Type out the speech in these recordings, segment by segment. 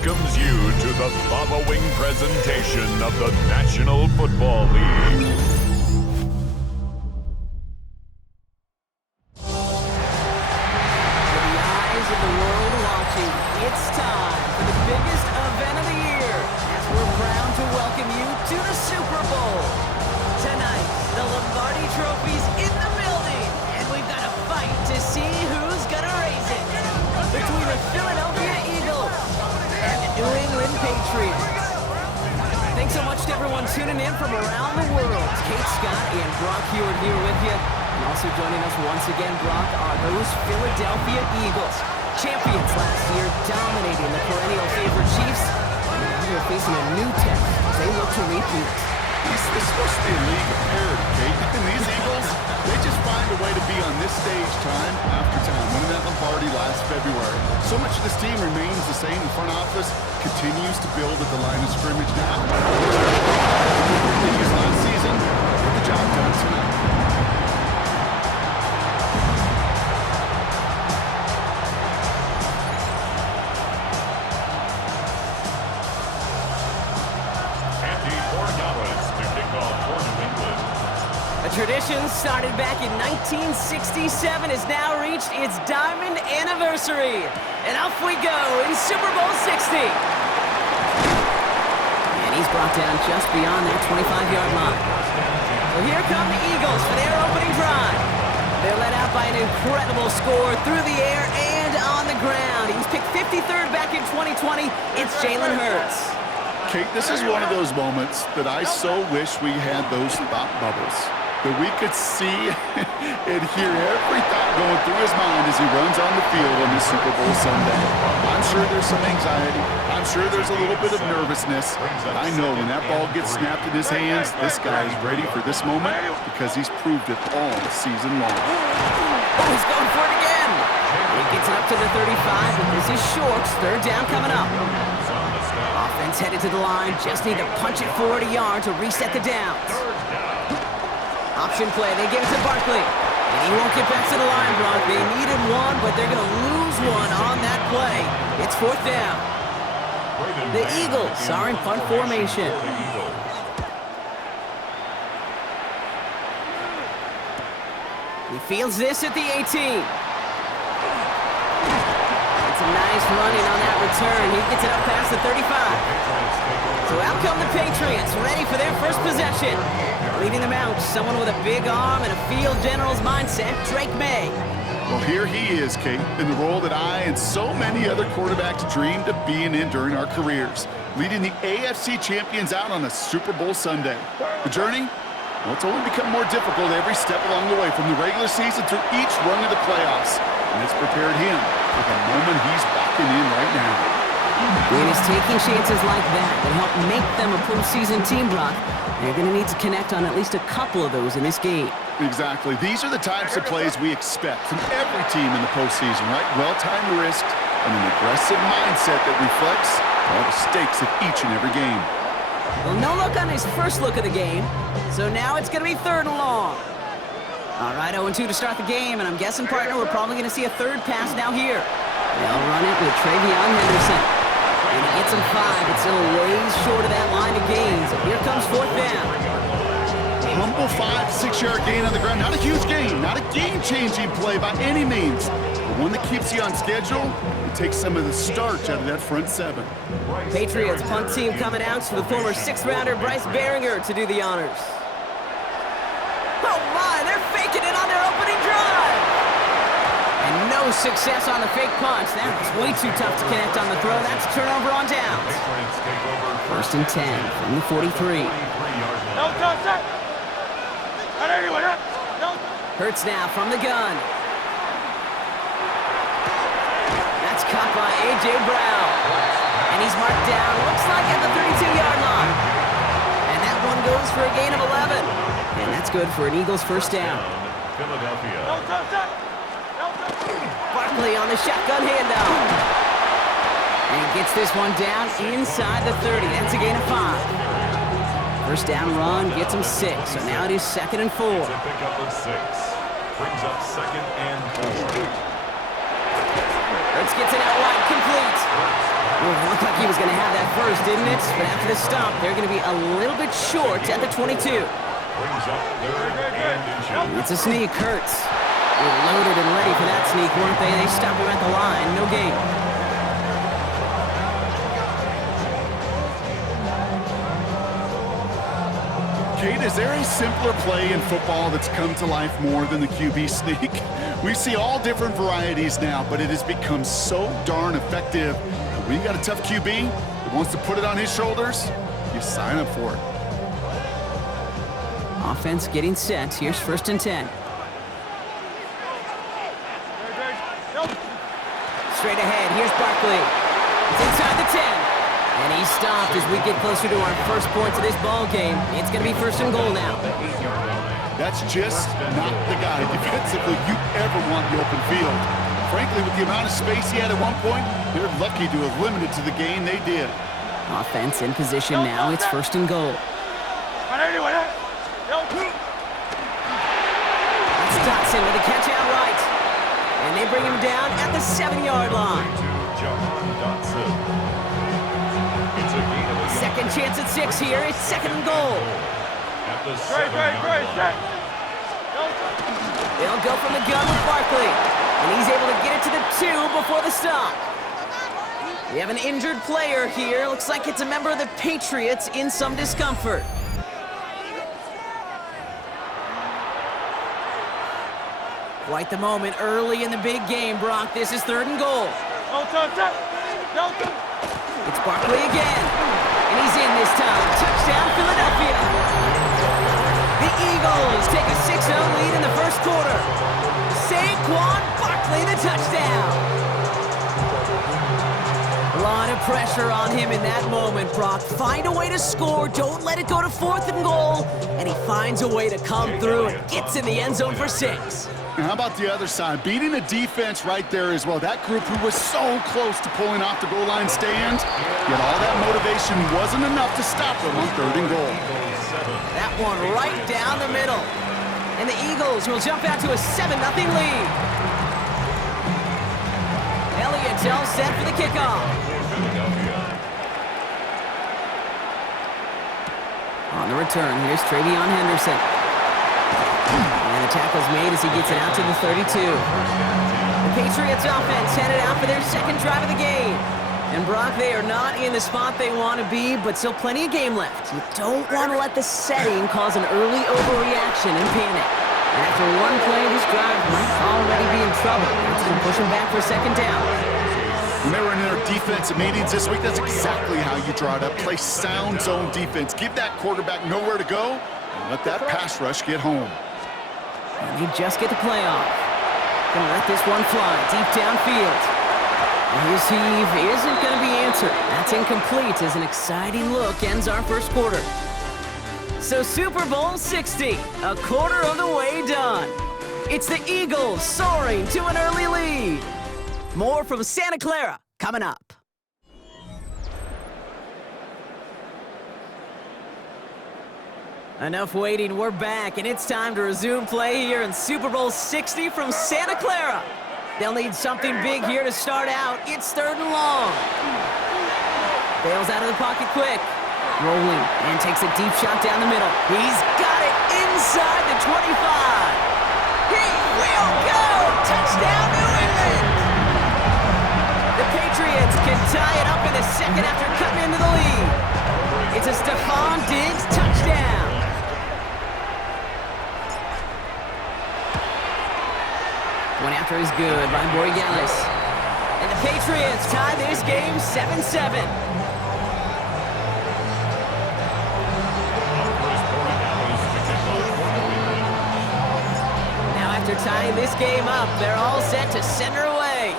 welcomes you to the following presentation of the National Football League. With the eyes of the world watching, it's time for the biggest event of the year as we're proud to welcome you to the Super Bowl. Tonight, the Lombardi Trophy's in the building, and we've got a fight to see who's gonna raise it. Between the Philadelphia Eagles and the New England Patriots. Thanks so much to everyone tuning in from around the world. Kate, Scott, and Brock Hewitt here with you. And also joining us once again, Brock, are those Philadelphia Eagles. Champions last year, dominating the perennial favorite Chiefs. And now they're facing a new test as they look to repeat. This is supposed to be a league of parity, Kate. And these Eagles, they just find a way to be on this stage time after time. Winning that Lombardi last February. So much of this team remains the same. The front office continues to build at the line of scrimmage now. Continues last season. Get the job done tonight. Tradition started back in 1967 has now reached its diamond anniversary. And off we go in Super Bowl 60. And he's brought down just beyond that 25-yard line. So here come the Eagles for their opening drive. They're led out by an incredible score through the air and on the ground. He was picked 53rd back in 2020. It's Jalen Hurts. Kate, this is one of those moments that I so wish we had those thought bubbles. That we could see and hear every thought going through his mind as he runs on the field on this Super Bowl Sunday. I'm sure there's some anxiety. I'm sure there's a little bit of nervousness. But I know when that ball gets snapped in his hands, this guy is ready for this moment because he's proved it all season long. Oh, he's going for it again. He gets it up to the 35, but this is short. Third down coming up. Offense headed to the line. Just need to punch it forward a yard to reset the downs. Option play, they give it to Barkley. And he won't get back to the line, Brock. They needed one, but they're going to lose one on that play. It's fourth down. The Eagles are in punt formation. He fields this at the 18. It's a nice running on that return. He gets it up past the 35. So out come the Patriots, ready for their first possession. Leading them out, someone with a big arm and a field general's mindset, Drake May. Well, here he is, Kate, in the role that I and so many other quarterbacks dreamed of being in during our careers, leading the AFC champions out on a Super Bowl Sunday. The journey? Well, it's only become more difficult every step along the way, from the regular season through each run of the playoffs. And it's prepared him for the moment he's walking in right now. When it's taking chances like that help make them a postseason team, Brock, they're going to need to connect on at least a couple of those in this game. Exactly. These are the types of plays we expect from every team in the postseason, right? Well-timed risk and an aggressive mindset that reflects all the stakes of each and every game. Well, no look on his first look of the game, so now it's going to be third and long. All right, 0-2 to start the game, and I'm guessing, partner, we're probably going to see a third pass now here. They'll run it with Travion Henderson. And he gets him 5, but still ways short of that line of gains. And here comes fourth down. Humble 5-6-yard gain on the ground. Not a huge gain, not a game-changing play by any means. But one that keeps you on schedule and takes some of the starch out of that front seven. Patriots punt team coming out to the former 6th-rounder Bryce Behringer to do the honors. Oh my, they're faking it on their opening drive. And no success on the fake punch. That was way too tough to connect on the throw. That's a turnover on downs. First and 10 from the 43. Hurts now from the gun. That's caught by A.J. Brown. And he's marked down, looks like at the 32-yard line. And that one goes for a gain of 11. And that's good for an Eagles first down. Barkley on the shotgun handoff. And gets this one down inside the 30. That's a gain of 5. First down run gets him 6. So now it is 2nd and 4. It's a pickup of 6. Brings up 2nd and 4. Hurts gets it out wide, complete. Well, it looked like he was going to have that first, didn't it? But after the stop, they're going to be a little bit short at the 22. It's a sneak, Hurts. They were loaded and ready for that sneak, weren't they? They stopped him at the line, no gain. Kate, is there a simpler play in football that's come to life more than the QB sneak? We see all different varieties now, but it has become so darn effective. And when you got a tough QB that wants to put it on his shoulders, you sign up for it. Offense getting set. Here's 1st and 10. Straight ahead. Here's Barkley. It's inside the 10. And he's stopped as we get closer to our first points of this ball game. It's going to be 1st and goal now. That's just not the guy defensively you ever want in the open field. Frankly, with the amount of space he had at one point, they're lucky to have limited to the gain they did. Offense in position now. It's 1st and goal. That's Dotson with a catch out right. And they bring him down at the 7-yard line. Second chance at 6 here. It's 2nd and goal. They'll go from the gun with Barkley. And he's able to get it to the 2 before the stop. We have an injured player here. Looks like it's a member of the Patriots in some discomfort. Quite the moment early in the big game, Brock. This is 3rd and goal. It's Barkley again. And he's in this time. Touchdown, Philadelphia. The Eagles take a 6-0 lead in the first quarter. Saquon Barkley, the touchdown. A lot of pressure on him in that moment, Brock. Find a way to score. Don't let it go to 4th and goal. And he finds a way to come through and gets in the end zone for 6. And how about the other side? Beating the defense right there as well. That group who was so close to pulling off the goal line stand, yet all that motivation wasn't enough to stop them on 3rd and goal. That one right down the middle. And the Eagles will jump out to a 7-0 lead. Elliott's all set for the kickoff. On the return, here's Travion Henderson. And the tackle's made as he gets it out to the 32. The Patriots offense headed out for their 2nd drive of the game. And Brock, they are not in the spot they want to be, but still plenty of game left. You don't want to let the setting cause an early overreaction and panic. And after one play, this drive might already be in trouble. It's going to push them back for 2nd down. When they were in their defensive meetings this week, that's exactly how you draw it up. Play sound zone defense. Give that quarterback nowhere to go, and let that pass rush get home. And they just get the play off. Gonna let this one fly deep downfield. And his heave isn't gonna be answered. That's incomplete as an exciting look ends our first quarter. So Super Bowl 60, a quarter of the way done. It's the Eagles soaring to an early lead. More from Santa Clara coming up. Enough waiting, we're back, and it's time to resume play here in Super Bowl 60 from Santa Clara. They'll need something big here to start out. It's 3rd and long. Bails out of the pocket quick. Rolling, and takes a deep shot down the middle. He's got it inside the 25. He will go! Touchdown, New England! The Patriots can tie it up in the 2nd after cutting into the lead. It's a Stephon Diggs touchdown. One after is good by Borregales. And the Patriots tie this game 7-7. Now after tying this game up, they're all set to send her away.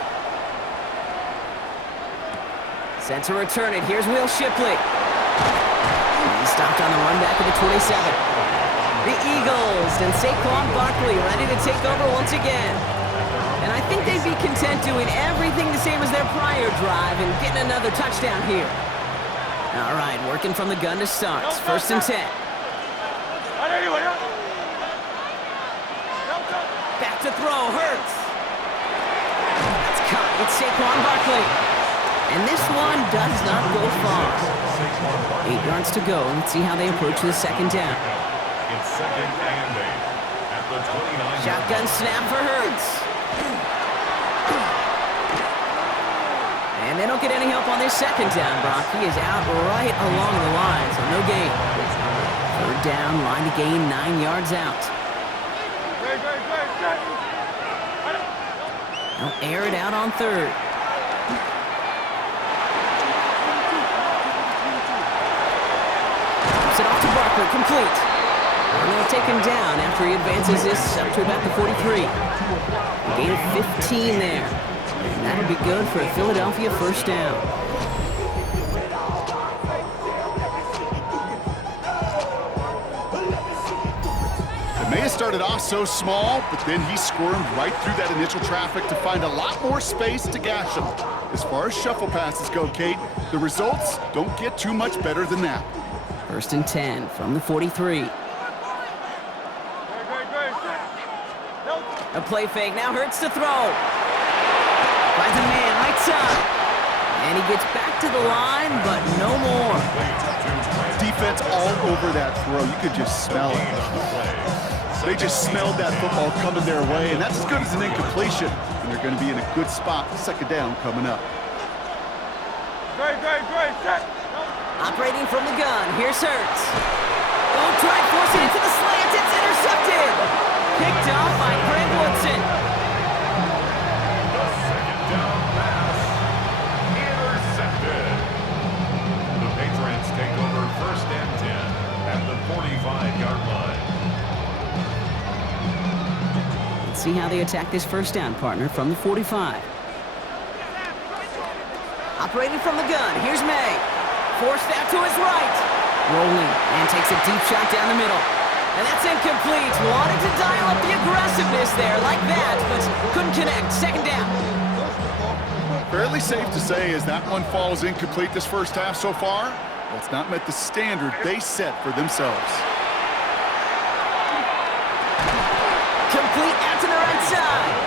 Set to return it. Here's Will Shipley. He stopped on the run back at the 27. The Eagles and Saquon Barkley ready to take over once again. And I think they'd be content doing everything the same as their prior drive and getting another touchdown here. All right, working from the gun to start. 1st and 10. Back to throw, Hurts. That's caught It's Saquon Barkley. And this one does not go far. 8 yards to go. Let's see how they approach the second down. It's second and 8 at the 29. Shotgun snap for Hurts. And they don't get any help on this second down, Brock. He is out right along the line, so no gain. Third down, line to gain 9 yards out. They'll air it out on third. Drops it off to Barkley, complete. And they'll take him down after he advances this up to about the 43. A gain of 15 there. And that'll be good for a Philadelphia first down. It may have started off so small, but then he squirmed right through that initial traffic to find a lot more space to gash him. As far as shuffle passes go, Kate, the results don't get too much better than that. First and 10 from the 43. A play fake, now Hurts to throw. Finds a man, right side. And he gets back to the line, but no more. Defense all over that throw. You could just smell it. They just smelled that football coming their way, and that's as good as an incompletion. And they're going to be in a good spot. Second down coming up. Great, set. Operating from the gun, here's Hurts. Don't try forcing it to the slant, it's intercepted. Picked off by Greg Woodson. The second down pass intercepted. The Patriots take over first and 10 at the 45-yard line. Let's see how they attack this first down, partner, from the 45. Operating from the gun, here's May. Forced out to his right. Rolling, and takes a deep shot down the middle. And that's incomplete. Wanted to dial up the aggressiveness there like that, but couldn't connect. Second down. Fairly safe to say as that one falls incomplete this first half so far. Well, it's not met the standard they set for themselves. Complete out to the right side.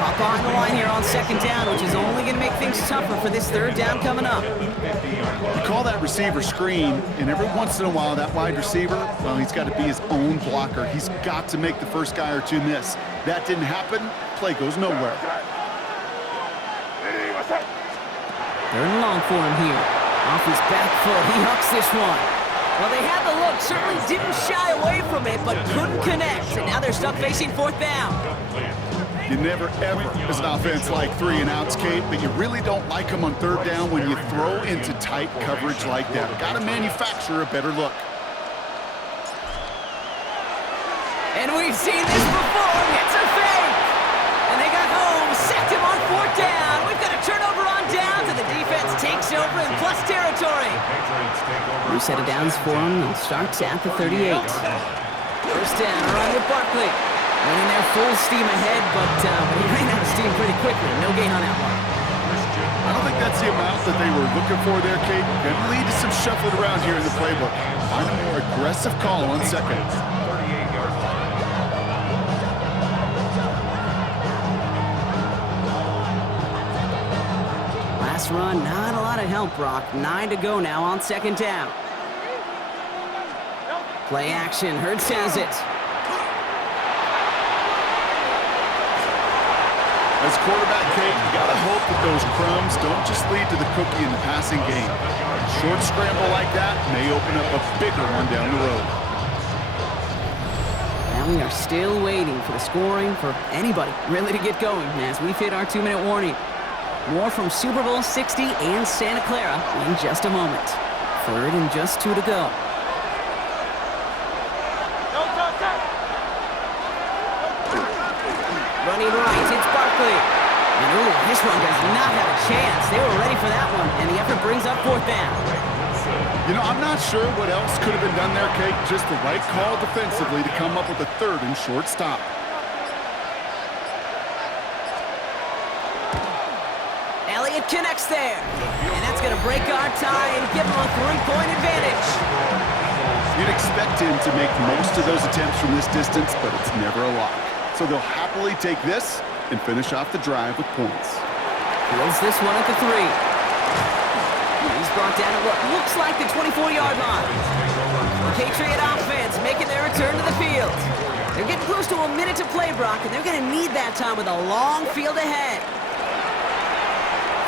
Pop on the line here on second down, which is only going to make things tougher for this third down coming up. You call that receiver screen, and every once in a while that wide receiver, well, he's got to be his own blocker. He's got to make the first guy or two miss. That didn't happen. Play goes nowhere. Third and long for him here. Off his back foot, he hucks this one. Well, they had the look, certainly didn't shy away from it, but couldn't connect. And now they're stuck facing fourth down. You never, ever, as an offense, like 3 and outs, Kate, but you really don't like them on third down when you throw into tight coverage like that. Got to manufacture a better look. And we've seen this before. It's a fake. And they got home, sacked him on fourth down. We've got a turnover on downs, and the defense takes over in plus territory. New set of downs for him, and starts at the 38. First down, run with Barkley. Running there full steam ahead, but he ran out of steam pretty quickly. No gain on that one. I don't think that's the amount that they were looking for there, Kate. Going to lead to some shuffling around here in the playbook. Find a more aggressive call on second. Last run, not a lot of help, Brock. 9 to go now on second down. Play action, Hurts has it. As quarterback, Kate, you got to hope that those crumbs don't just lead to the cookie in the passing game. A short scramble like that may open up a bigger one down the road. Now we are still waiting for the scoring for anybody really to get going as we've hit our 2-minute warning. More from Super Bowl 60 and Santa Clara in just a moment. Third and just 2 to go. Running right, it's Barkley. And ooh, this one does not have a chance. They were ready for that one, and the effort brings up fourth down. You know, I'm not sure what else could have been done there, Kate. Just the right call defensively to come up with a third and short stop. Elliott connects there. And that's going to break our tie and give him a 3-point advantage. You'd expect him to make most of those attempts from this distance, but it's never a lock. So they'll happily take this and finish off the drive with points. Fields this one at the 3. He's brought down at what looks like the 24-yard line. The Patriot offense making their return to the field. They're getting close to a minute to play, Brock, and they're going to need that time with a long field ahead.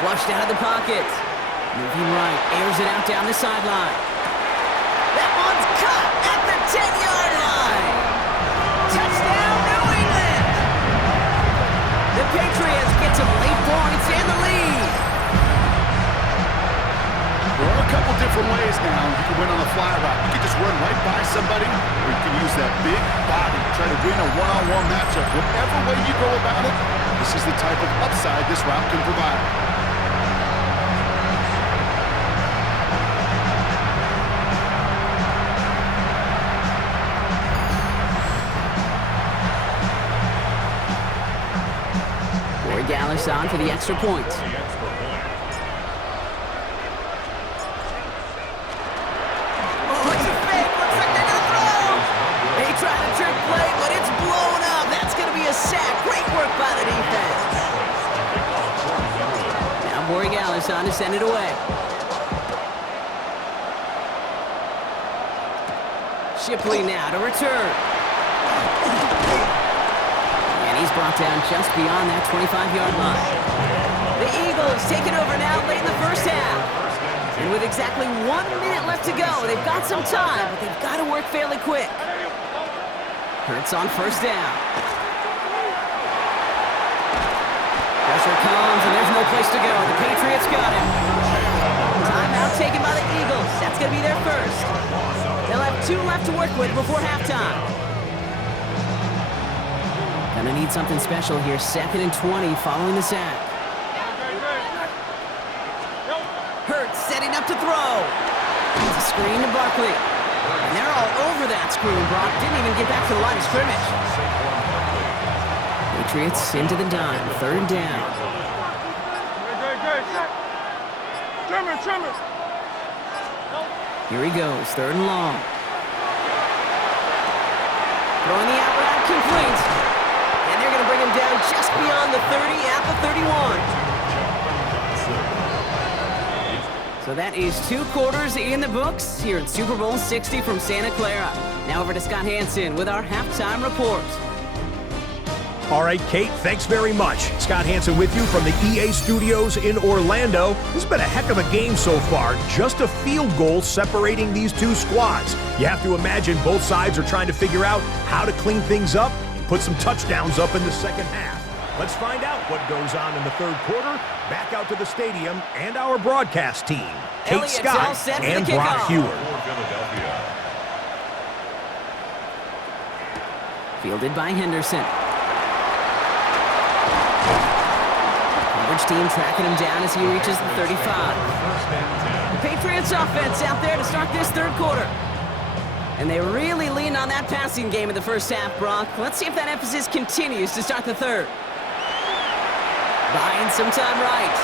Flushed out of the pocket. Moving right, airs it out down the sideline. That one's caught at the 10-yard line. Touchdown, New England! The Patriots get some late points and the lead. There are a couple different ways now you can win on the fly route. You can just run right by somebody, or you can use that big body, try to win a one-on-one matchup. Whatever way you go about it, this is the type of upside this route can provide. Dallas on for the extra point. Oh, it's a fake. Looks like they're going to throw. They try to trick play, but it's blown up. That's going to be a sack. Great work by the defense. Now Borregales on to send it away. Shipley now to return. He's brought down just beyond that 25-yard line. The Eagles taking over now late in the first half. And with exactly 1 minute left to go, they've got some time, but they've got to work fairly quick. Hurts on first down. Pressure comes, and there's no place to go. The Patriots got him. Timeout taken by the Eagles. That's going to be their first. They'll have 2 left to work with before halftime. Gonna need something special here. 2nd and 20 following the sack. Hurts setting up to throw. It's a screen to Barkley. And they're all over that screen. Brock didn't even get back to the line of scrimmage. Patriots into the dime. 3rd down. Here he goes. 3rd and long. Throwing the out route complete. They're going to bring him down just beyond the 30 at the 31. So that is 2 quarters in the books here at Super Bowl 60 from Santa Clara. Now over to Scott Hansen with our halftime report. All right, Kate, thanks very much. Scott Hansen with you from the EA Studios in Orlando. This has been a heck of a game so far. Just a field goal separating these 2 squads. You have to imagine both sides are trying to figure out how to clean things up, put some touchdowns up in the second half. Let's find out what goes on in the 3rd quarter. Back out to the stadium and our broadcast team, Kate Elliott Scott and Brock Hewer. Fielded by Henderson. Coverage team tracking him down as he reaches the 35. The Patriots offense out there to start this 3rd quarter. And they really leaned on that passing game in the first half, Brock. Let's see if that emphasis continues to start the 3rd. Buying some time right.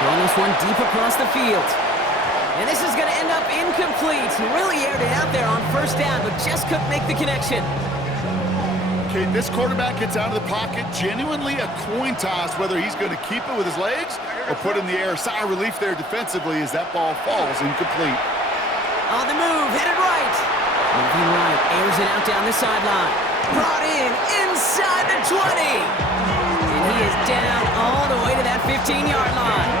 Throwing this one deep across the field. And this is going to end up incomplete. He really aired it out there on first down, but just couldn't make the connection. Okay, this quarterback gets out of the pocket. Genuinely a coin toss whether he's going to keep it with his legs or put in the air. Sigh of relief there defensively as that ball falls incomplete. On the move, headed right. Moving right, airs it out down the sideline. Brought in inside the 20. And he is down all the way to that 15-yard line.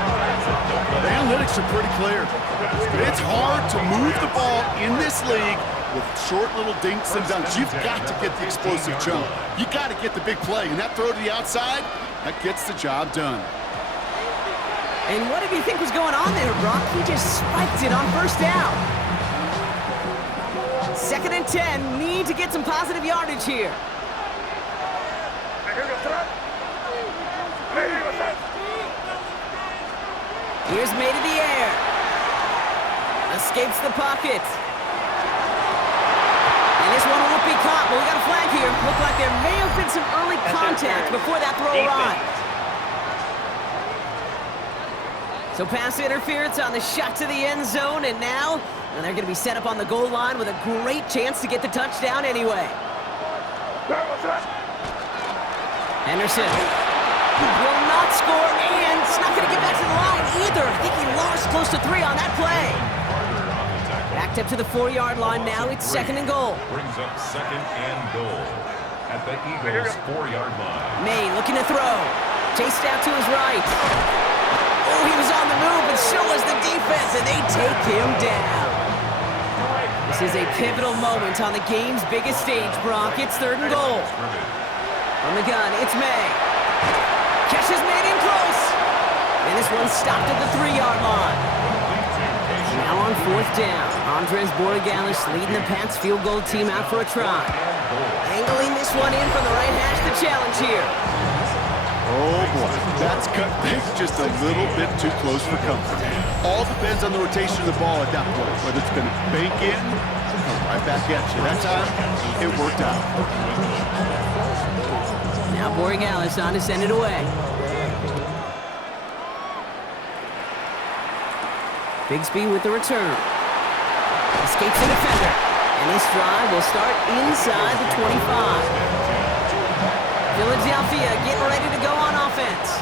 The analytics are pretty clear. It's hard to move the ball in this league with short little dinks and dunks. You've got to get the explosive jump. You got to get the big play. And that throw to the outside, that gets the job done. And what did you think was going on there, Brock? He just spiked it on first down. 2nd and 10, need to get some positive yardage here. Here's made in the air. Escapes the pocket. And this one won't be caught, but we got a flag here. Looked like there may have been some early contact before that throw arrived. So pass interference on the shot to the end zone, and now they're going to be set up on the goal line with a great chance to get the touchdown anyway. Henderson Will not score, and it's not going to get back to the line either. I think he lost close to 3 on that play. Backed up to the 4-yard line now. It's 2nd and goal. Brings up 2nd and goal at the Eagles' 4-yard line. May looking to throw. Chased out to his right. Oh, he was on the move, and so was the defense, and they take him down. This is a pivotal moment on the game's biggest stage, Brock. It's 3rd and goal. From the gun, it's May. Catch is made in close. And this one stopped at the 3-yard line. Now on 4th down, Andres Borregales leading the Pats field goal team out for a try. Angling this one in from the right hash, the challenge here. Oh boy, that's cut just a little bit too close for comfort. All depends on the rotation of the ball at that point, whether it's going to bank in or come right back at you. That time, it worked out. Now Borregales on to send it away. Bigsby with the return. Escapes the defender. And this drive will start inside the 25. Philadelphia getting ready to go on offense.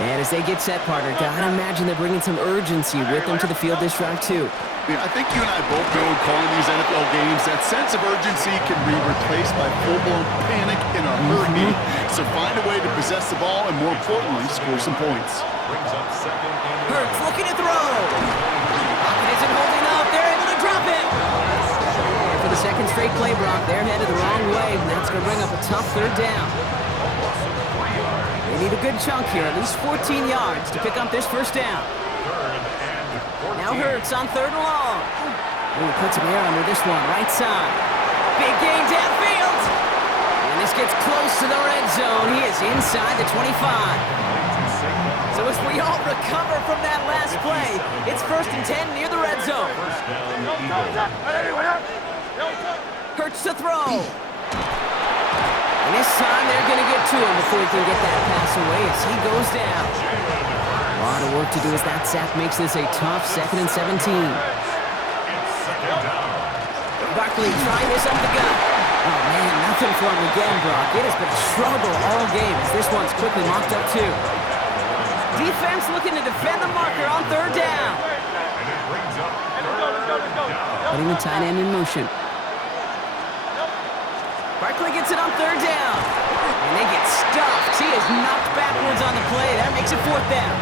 And as they get set, partner, gotta imagine they're bringing some urgency with them to the field this drive, too. Yeah, I think you and I both know in calling these NFL games, that sense of urgency can be replaced by full-blown panic in a hurry. So find a way to possess the ball and, more importantly, score some points. Brings up 2nd and Hurts looking to throw. Pocket isn't holding up. They're able to drop it. And for the 2nd straight play, Brock, they're headed the wrong way, and that's going to bring up a tough 3rd down. They need a good chunk here, at least 14 yards to pick up this 1st down. Now Hurts on 3rd and long. Ooh, put some air under this one, right side. Big gain downfield. And this gets close to the red zone. He is inside the 25. So as we all recover from that last play, it's 1st and 10 near the red zone. Hurts to throw. And this time they're going to get to him before he can get that pass away as he goes down. A lot of work to do as that sack makes this a tough 2nd and 17. Barkley trying this up the gut. Oh man, nothing for him again, Brock. It has been a struggle all game as this one's quickly mocked up too. Defense looking to defend the marker on 3rd down. Putting the tight end in motion. Barkley gets it on 3rd down. And they get stuffed. He is knocked backwards on the play. That makes it 4th down.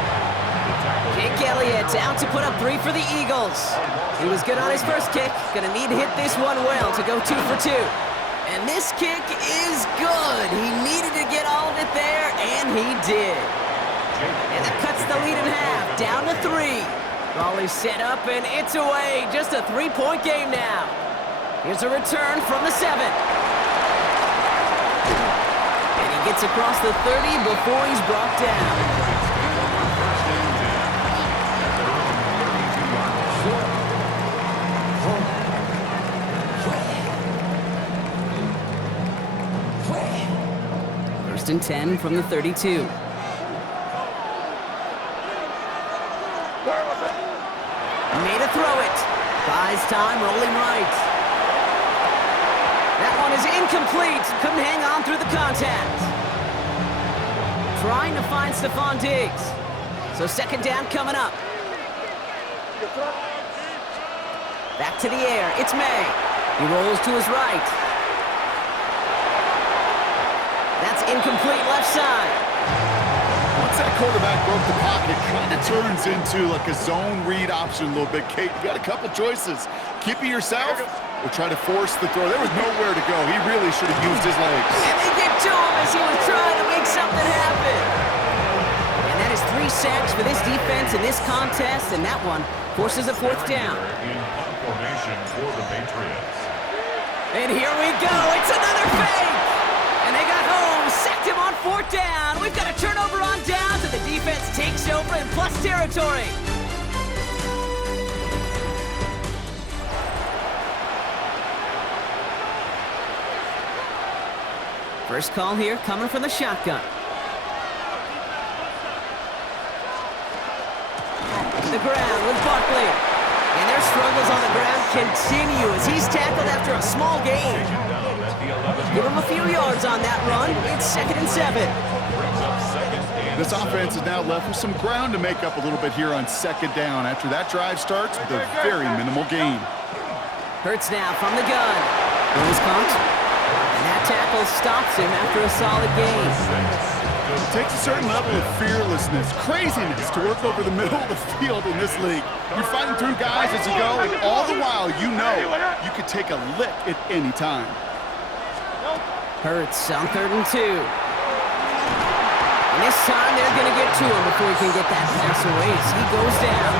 Jake Elliott out to put up 3 for the Eagles. He was good on his first kick. Gonna need to hit this one well to go 2 for 2. And this kick is good. He needed to get all of it there, and he did. And that cuts the lead in half, down to 3. Ball is set up, and it's away. Just a 3-point game now. Here's a return from the 7. And he gets across the 30 before he's brought down. First and 10 from the 32. Made a throw it. Buys time, rolling right. That one is incomplete. Couldn't hang on through the contact. Trying to find Stephon Diggs. So 2nd down coming up. Back to the air. It's May. He rolls to his right. That's incomplete left side. Once that quarterback broke the pocket, kind of turns into like a zone read option a little bit. Kate, you got a couple choices. Keep it yourself or try to force the throw. There was nowhere to go. He really should have used his legs. And they get to him as he was trying to make something happen. And that is 3 sacks for this defense in this contest, and that one forces a 4th down. And here we go. It's another fake. And they got home, sacked him on 4th down. We've got a turnover on down, so the defense takes over in plus territory. First call here coming from the shotgun. To the ground with Barkley. And their struggles on the ground continue as he's tackled after a small gain. Give him a few yards on that run. It's 2nd and 7. This offense is now left with some ground to make up a little bit here on second down after that drive starts with a very minimal gain. Hurts now from the gun. Goes caught. And that tackle stops him after a solid gain. It takes a certain level of fearlessness, craziness to work over the middle of the field in this league. You're fighting through guys as you go, and all the while you know you could take a lick at any time. Hurts on 3rd and 2. And this time they're going to get to him before he can get that pass away as he goes down.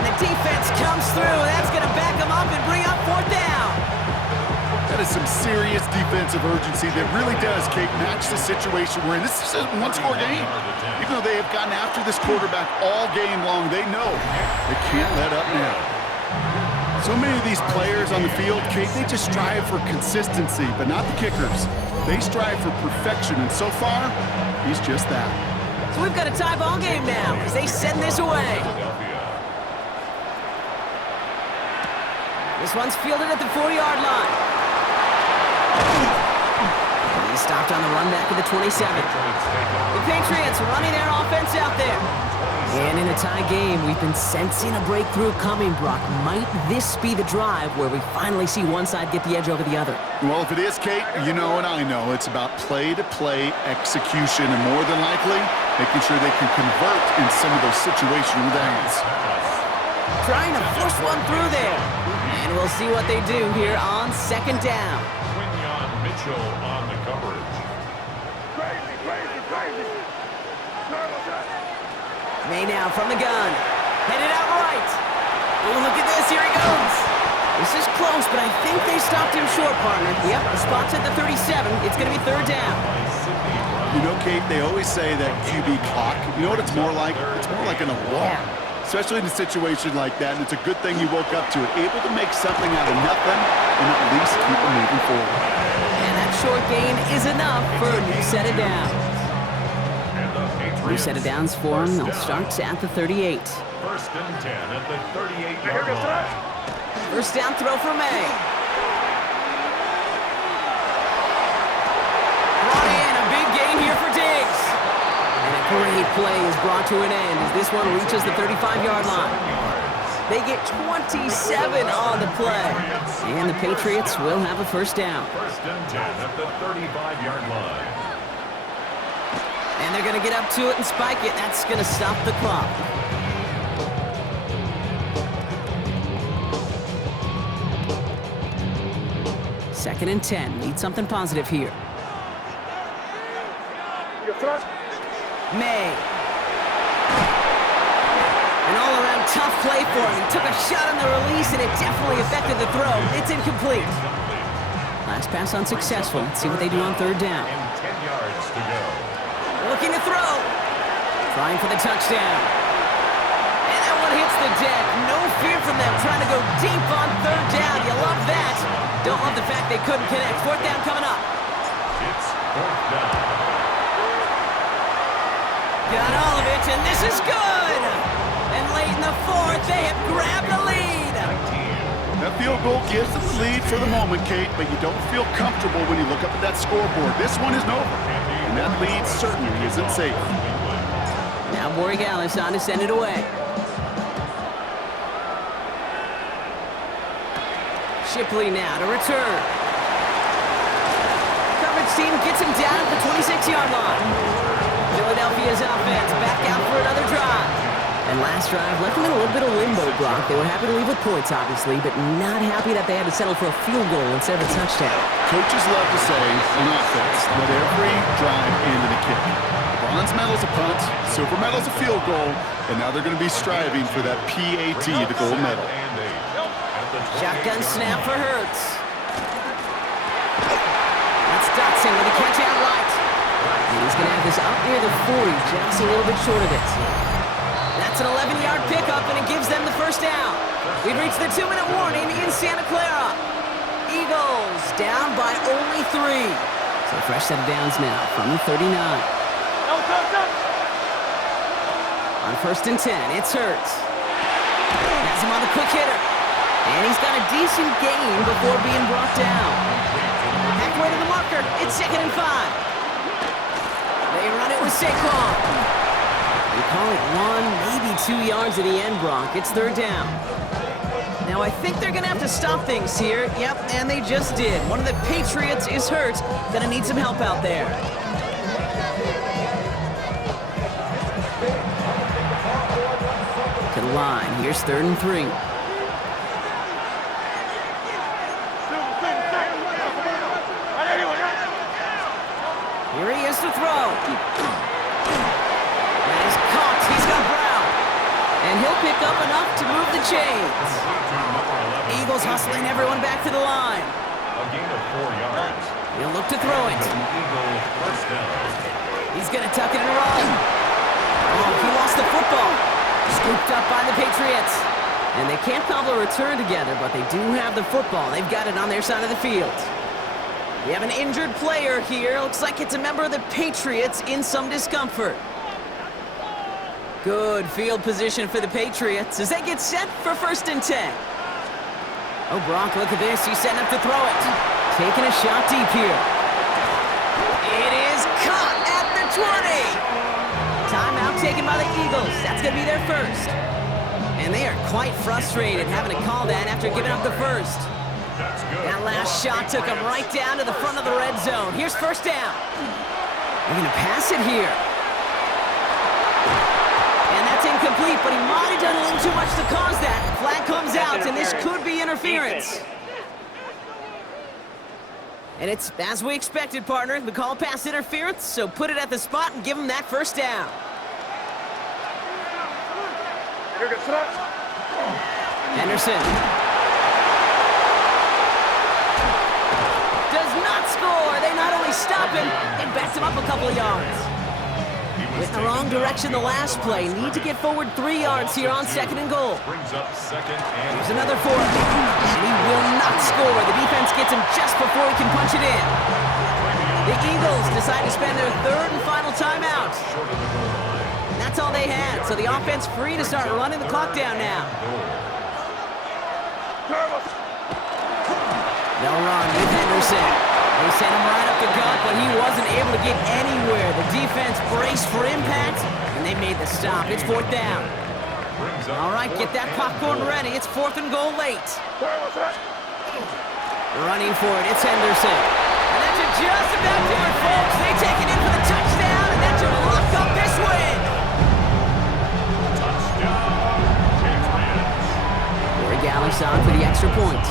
And the defense comes through. That's going to back him up and bring up 4th down. That is some serious defensive urgency that really does, Kate, match the situation we're in. This is a one-score game. Even though they have gotten after this quarterback all game long, they know they can't let up now. So many of these players on the field, Kate, they just strive for consistency, but not the kickers. They strive for perfection, and so far, he's just that. So we've got a tie ball game now as they send this away. This one's fielded at the 4-yard line. He stopped on the run back at the 27. The Patriots running their offense out there. And in a tie game, we've been sensing a breakthrough coming, Brock. Might this be the drive where we finally see one side get the edge over the other? Well, if it is, Kate, you know and I know it's about play-to-play execution and more than likely making sure they can convert in some of those situational downs. Trying to push one through there. And we'll see what they do here on 2nd down. Mitchell on the coverage. May now from the gun. Headed out right. Oh, look at this. Here he goes. This is close, but I think they stopped him short, partner. Yep, the spot's at the 37. It's going to be 3rd down. You know, Kate, they always say that QB clock. You know what it's more like? It's more like an alarm, especially in a situation like that. And it's a good thing you woke up to it, able to make something out of nothing and at least keep it moving forward. And that short gain is enough for a new set of downs. New set of downs for him. They'll start at the 38. 1st and 10 at the 38-yard line. 1st down throw for May. Brought in a big gain here for Diggs. And a great play is brought to an end as this one reaches the 35-yard line. They get 27 on the play. And the Patriots will have a 1st down. 1st and 10 at the 35-yard line. And they're going to get up to it and spike it. That's going to stop the clock. Second and 10. Need something positive here. May. An all-around tough play for him. He took a shot on the release, and it definitely affected the throw. It's incomplete. Last pass unsuccessful. Let's see what they do on 3rd down. 10 yards to go. Looking to throw. Trying for the touchdown. And that one hits the deck. No fear from them trying to go deep on 3rd down. You love that. Don't love the fact they couldn't connect. 4th down coming up. It's 4th down. Got all of it, and this is good. And late in the 4th, they have grabbed the lead. That field goal gives them the lead for the moment, Kate, but you don't feel comfortable when you look up at that scoreboard. This one isn't over, and that lead certainly isn't safe. Now Borregales on to send it away. Shipley now to return. Coverage team gets him down at the 26-yard line. Philadelphia's offense back out for another drive. And last drive left them in a little bit of limbo, Brock. They were happy to leave with points, obviously, but not happy that they had to settle for a field goal instead of a touchdown. Coaches love to say on offense, let every drive end in a kick. Bronze medal's a punt, silver medal's a field goal, and now they're going to be striving for that PAT, the gold medal. Shotgun snap for Hurts. That's Dotson with a catch out right. And he's going to have this up near the 40, just a little bit short of it. That's an 11-yard pickup, and it gives them the 1st down. We've reached the 2-minute warning in Santa Clara. Eagles down by only 3. So a fresh set of downs now from the 39. On 1st and 10, it's Hurts. Has him on the quick hitter. And he's got a decent gain before being brought down. Halfway to the marker, it's 2nd and 5. They run it with Saquon. They call it 1, maybe 2 yards at the end, Brock. It's third down. Now, I think they're going to have to stop things here. Yep, and they just did. One of the Patriots is hurt. Going to need some help out there. To the line. Here's 3rd and 3. Here he is to throw. And he's caught. He's got Brown. And he'll pick up enough to move the chains. Eagles hustling everyone back to the line. A gain of 4 yards. He'll look to throw it. He's going to tuck it and run. Oh, he lost the football. Scooped up by the Patriots. And they can't cobble a return together, but they do have the football. They've got it on their side of the field. We have an injured player here. Looks like it's a member of the Patriots in some discomfort. Good field position for the Patriots as they get set for 1st and 10. Oh, Brock, look at this. He's setting up to throw it. Taking a shot deep here. It is caught at the 20. Timeout taken by the Eagles. That's going to be their first. And they are quite frustrated having to call that after giving up the first. That last shot took him right down to the front of the red zone. Here's 1st down. They're going to pass it here. And that's incomplete, but he might have done a little too much to cause that. Flag comes out, and this could be interference. And it's as we expected, partner. We call pass interference, so put it at the spot and give him that 1st down. Henderson. Does not score. They not only stop him, they backed him up a couple of yards. Went in the wrong direction the last play. Need to get forward 3 yards here on 2nd and goal. Here's another 4. And he will not score. The defense gets him just before he can punch it in. The Eagles decide to spend their 3rd and final timeout. And that's all they had. So the offense free to start running the clock down now. They'll run with Henderson. They sent him right up the gut, but he wasn't able to get anywhere. The defense braced for impact, and they made the stop. It's 4th down. All right, get that popcorn ready. It's 4th and goal late. Running for it, it's Henderson. And that should just about do it, folks. They take it in for the touchdown, and that should lock up this win. Corey Gallis on for the extra point.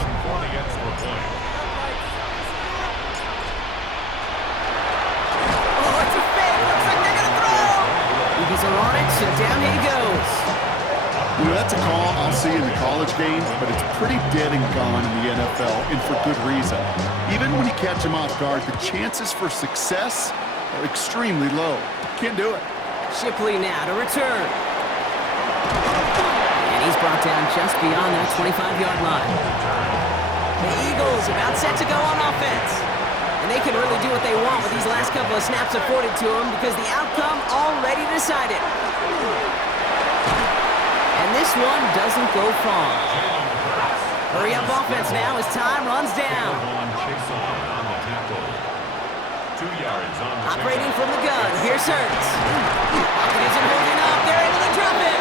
Eagles are on it, and down he goes. You know, that's a call I'll see in the college game, but it's pretty dead and gone in the NFL, and for good reason. Even when you catch him off guard, the chances for success are extremely low. Can't do it. Shipley now to return. And he's brought down just beyond that 25-yard line. The Eagles about set to go on offense. And they can really do what they want with these last couple of snaps afforded to them because the outcome already decided. And this one doesn't go far. Hurry up offense now as time runs down. Operating from the gun, here's Hurts. Pocket isn't holding up, they're able to drop it.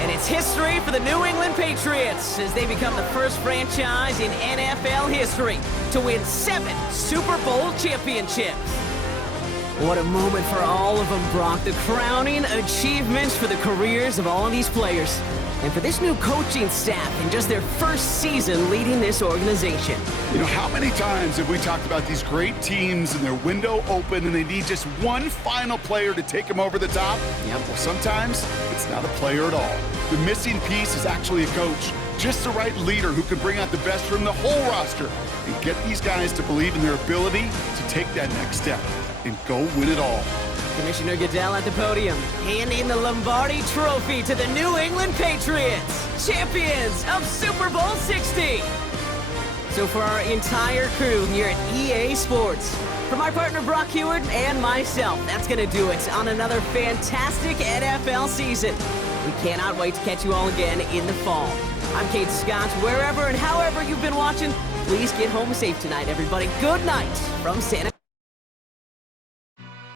And it's history for the New England Patriots as they become the first franchise in NFL history to win 7 Super Bowl championships. What a moment for all of them, Brock. The crowning achievements for the careers of all of these players. And for this new coaching staff in just their first season leading this organization. You know, how many times have we talked about these great teams and their window open and they need just one final player to take them over the top? Yep. Well, sometimes it's not a player at all. The missing piece is actually a coach. Just the right leader who can bring out the best from the whole roster and get these guys to believe in their ability to take that next step and go win it all. Commissioner Goodell at the podium, handing the Lombardi Trophy to the New England Patriots, champions of Super Bowl 60. So for our entire crew here at EA Sports, for my partner Brock Heward and myself, that's going to do it on another fantastic NFL season. We cannot wait to catch you all again in the fall. I'm Kate Scott. Wherever and however you've been watching, please get home safe tonight, everybody. Good night from Santa.